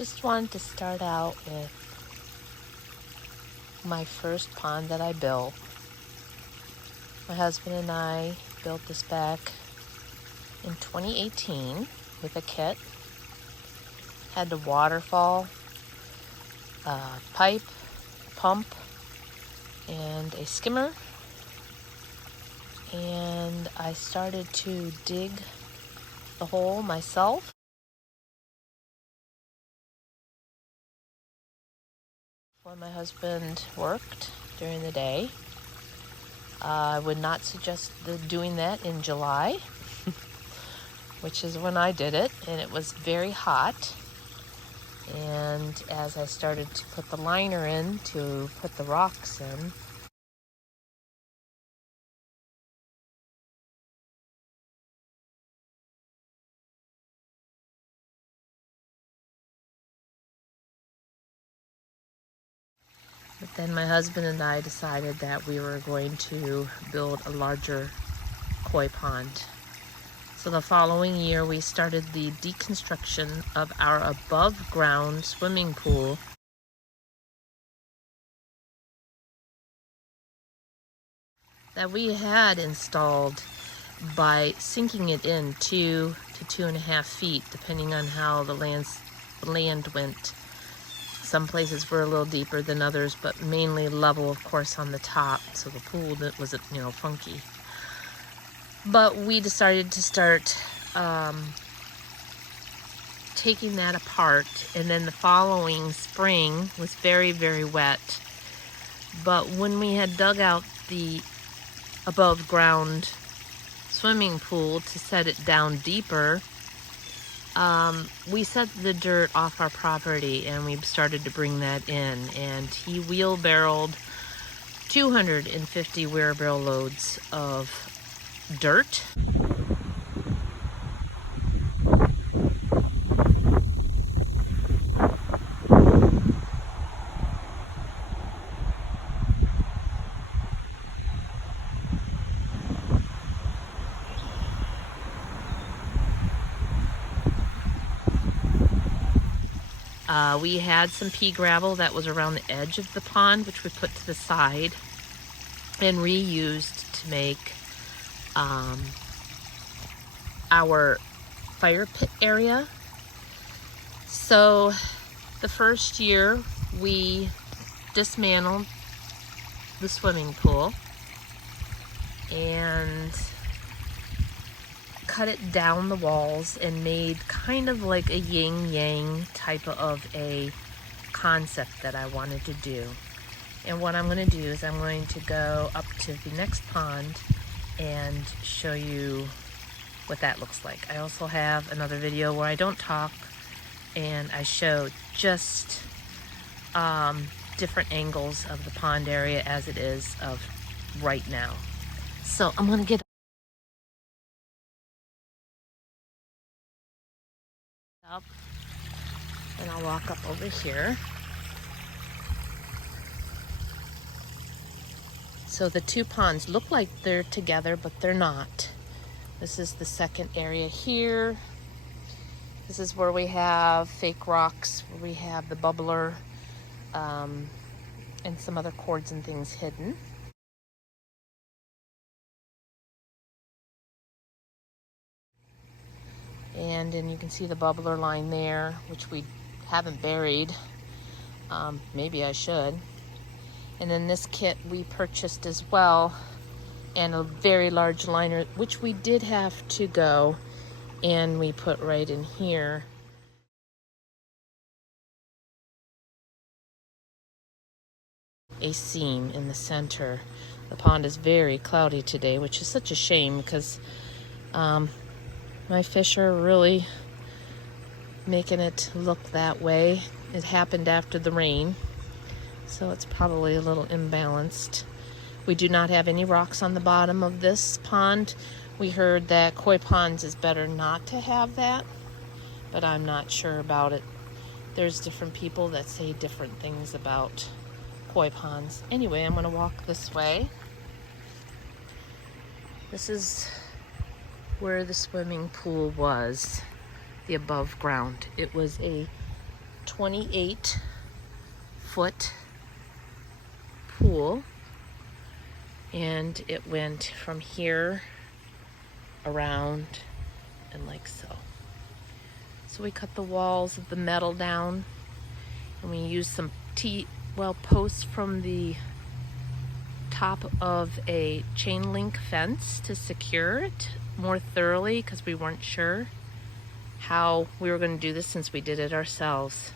Just wanted to start out with my first pond that I built. My husband and I built this back in 2018 with a kit. Had the waterfall, pipe, pump, and a skimmer. And I started to dig the hole myself. When my husband worked during the day, I would not suggest doing that in July, which is when I did it, and it was very hot. And as I started to put the liner in to put the rocks in, but then my husband and I decided that we were going to build a larger koi pond. So the following year, we started the deconstruction of our above ground swimming pool. That we had installed by sinking it in 2 to 2.5 feet, depending on how the land went. Some places were a little deeper than others, but mainly level, of course, on the top, so the pool wasn't, funky. But we decided to start taking that apart, and then the following spring was very, very wet. But when we had dug out the above ground swimming pool to set it down deeper, we set the dirt off our property and we started to bring that in, and he wheelbarrowed 250 wheelbarrow loads of dirt. We had some pea gravel that was around the edge of the pond, which we put to the side and reused to make our fire pit area. So the first year we dismantled the swimming pool and cut it down the walls and made kind of like a yin-yang type of a concept that I wanted to do. And what I'm going to do is I'm going to go up to the next pond and show you what that looks like. I also have another video where I don't talk and I show just different angles of the pond area as it is of right now. So I'm going to get up and I'll walk up over here. So the two ponds look like they're together, but they're not. This is the second area here. This is where we have fake rocks, where we have the bubbler, and some other cords and things hidden. And then you can see the bubbler line there, which we haven't buried. Maybe I should. And then this kit we purchased as well, and a very large liner, which we did have to go, and we put right in here. A seam in the center. The pond is very cloudy today, which is such a shame because my fish are really making it look that way. It happened after the rain, so it's probably a little imbalanced. We do not have any rocks on the bottom of this pond. We heard that koi ponds is better not to have that, but I'm not sure about it. There's different people that say different things about koi ponds. Anyway, I'm going to walk this way. This is where the swimming pool was, the above ground. It was a 28-foot pool, and it went from here around and like so. So we cut the walls of the metal down, and we used some posts from the top of a chain link fence to secure it more thoroughly, because we weren't sure how we were going to do this since we did it ourselves.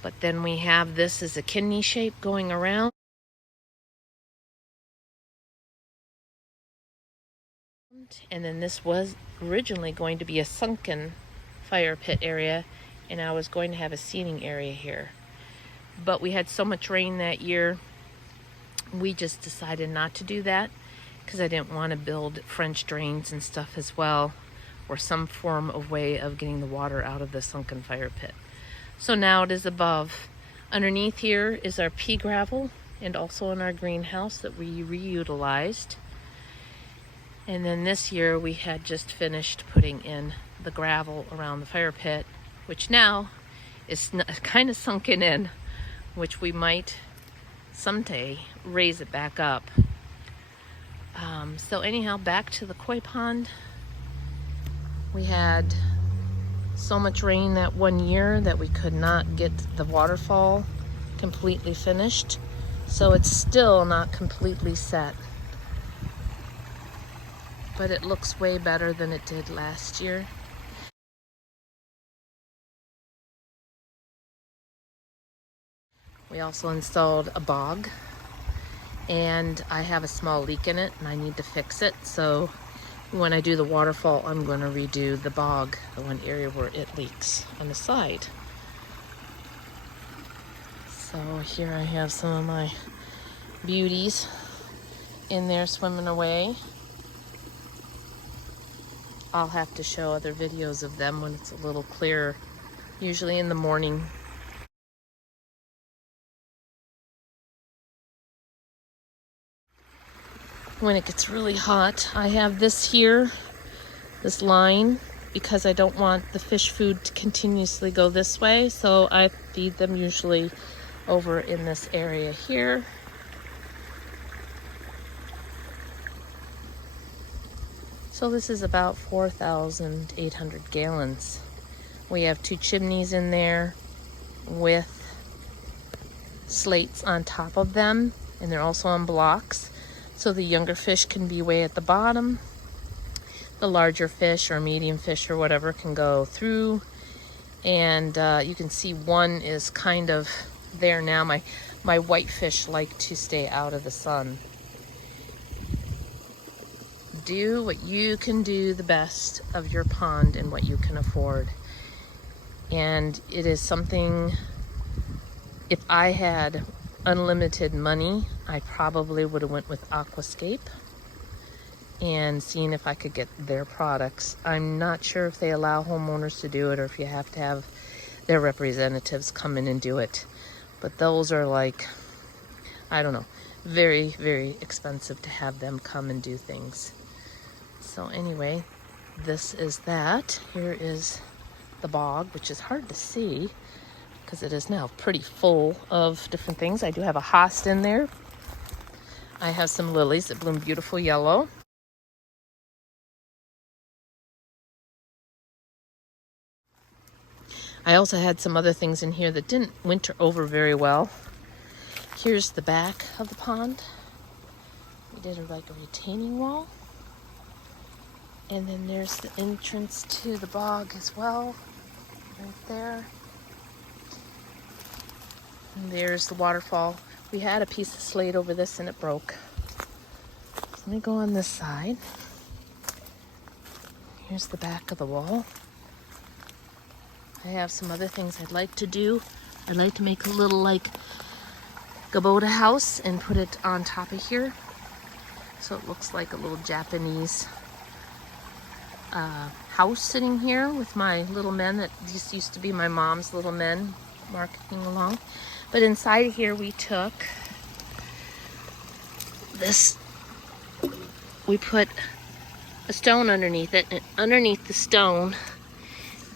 But then we have this as a kidney shape going around. And then this was originally going to be a sunken fire pit area, and I was going to have a seating area here. But we had so much rain that year, we just decided not to do that, because I didn't want to build French drains and stuff as well, or some form of way of getting the water out of the sunken fire pit. So now it is above. Underneath here is our pea gravel, and also in our greenhouse that we reutilized. And then this year we had just finished putting in the gravel around the fire pit, which now is kind of sunken in, which we might someday raise it back up. So anyhow, back to the koi pond. We had so much rain that one year that we could not get the waterfall completely finished. So it's still not completely set. But it looks way better than it did last year. We also installed a bog, and I have a small leak in it and I need to fix it. So when I do the waterfall, I'm going to redo the bog, the one area where it leaks on the side. So here I have some of my beauties in there swimming away. I'll have to show other videos of them when it's a little clearer, usually in the morning. When it gets really hot, I have this here, this line, because I don't want the fish food to continuously go this way, so I feed them usually over in this area here. So this is about 4,800 gallons. We have 2 chimneys in there with slates on top of them, and they're also on blocks. So the younger fish can be way at the bottom. The larger fish or medium fish or whatever can go through. And you can see one is kind of there now. My white fish like to stay out of the sun. Do what you can do the best of your pond and what you can afford. And it is something, if I had unlimited money, I probably would have went with Aquascape and seen if I could get their products. I'm not sure if they allow homeowners to do it or if you have to have their representatives come in and do it. But those are like, I don't know, very, very expensive to have them come and do things. So anyway, this is that. Here is the bog, which is hard to see because it is now pretty full of different things. I do have a host in there. I have some lilies that bloom beautiful yellow. I also had some other things in here that didn't winter over very well. Here's the back of the pond. We did like a retaining wall. And then there's the entrance to the bog as well, right there. And there's the waterfall. We had a piece of slate over this and it broke. So let me go on this side. Here's the back of the wall. I have some other things I'd like to do. I'd like to make a little like Gaboda house and put it on top of here. So it looks like a little Japanese house sitting here with my little men that just used to be my mom's little men marketing along. But inside here we took this, we put a stone underneath it, and underneath the stone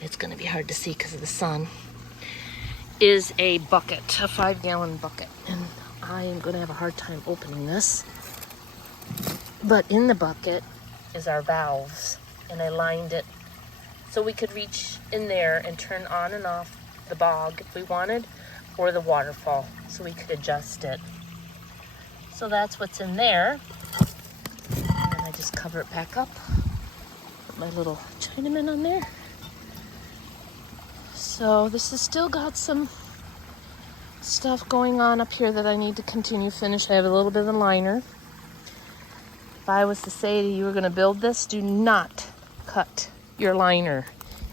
it's going to be hard to see because of the sun, is a bucket, a 5-gallon bucket. And I am going to have a hard time opening this. But in the bucket is our valves, and I lined it so we could reach in there and turn on and off the bog if we wanted, or the waterfall, so we could adjust it. So that's what's in there. And then I just cover it back up. Put my little Chinaman on there. So this has still got some stuff going on up here that I need to continue finish. I have a little bit of liner. If I was to say that you were going to build this, do not cut your liner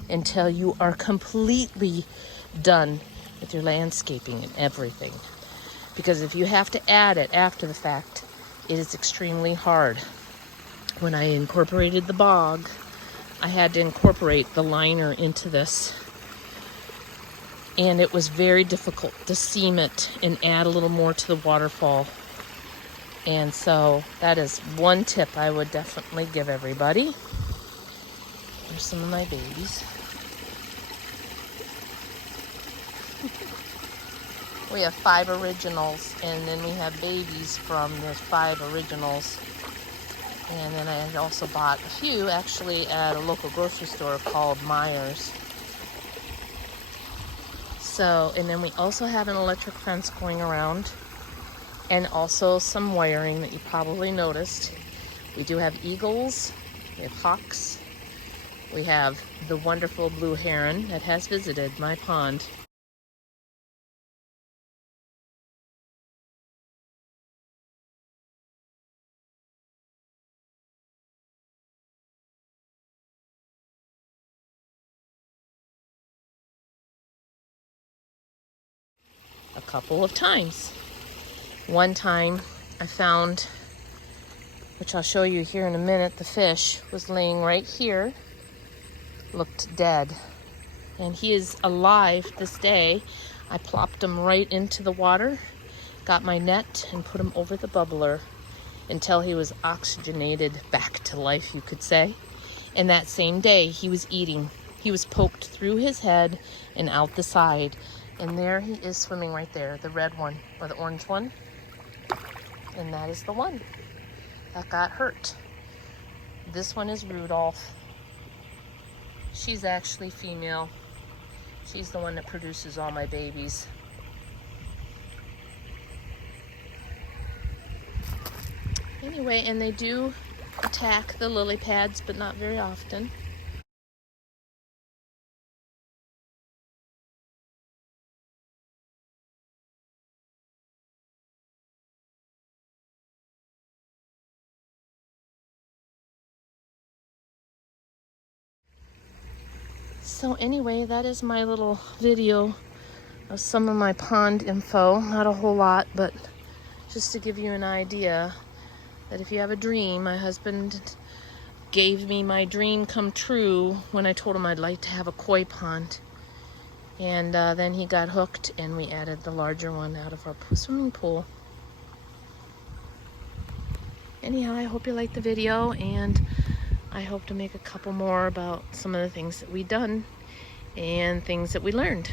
until you are completely done with your landscaping and everything. Because if you have to add it after the fact, it is extremely hard. When I incorporated the bog, I had to incorporate the liner into this. And it was very difficult to seam it and add a little more to the waterfall. And so that is one tip I would definitely give everybody. There's some of my babies. We have 5 originals, and then we have babies from the 5 originals. And then I also bought a few actually at a local grocery store called Myers. So, and then we also have an electric fence going around, and also some wiring that you probably noticed. We do have eagles, we have hawks, we have the wonderful blue heron that has visited my pond. A couple of times. One time I found, which I'll show you here in a minute, the fish was laying right here, looked dead. And he is alive this day. I plopped him right into the water, got my net and put him over the bubbler until he was oxygenated back to life, you could say. And that same day he was eating. He was poked through his head and out the side. And there he is swimming right there, the red one or the orange one. And that is the one that got hurt. This one is Rudolph. She's actually female. She's the one that produces all my babies. Anyway, and they do attack the lily pads, but not very often. So anyway, that is my little video of some of my pond info. Not a whole lot, but just to give you an idea that if you have a dream, my husband gave me my dream come true when I told him I'd like to have a koi pond. And then he got hooked and we added the larger one out of our swimming pool. Anyhow, I hope you liked the video, and I hope to make a couple more about some of the things that we've done and things that we learned.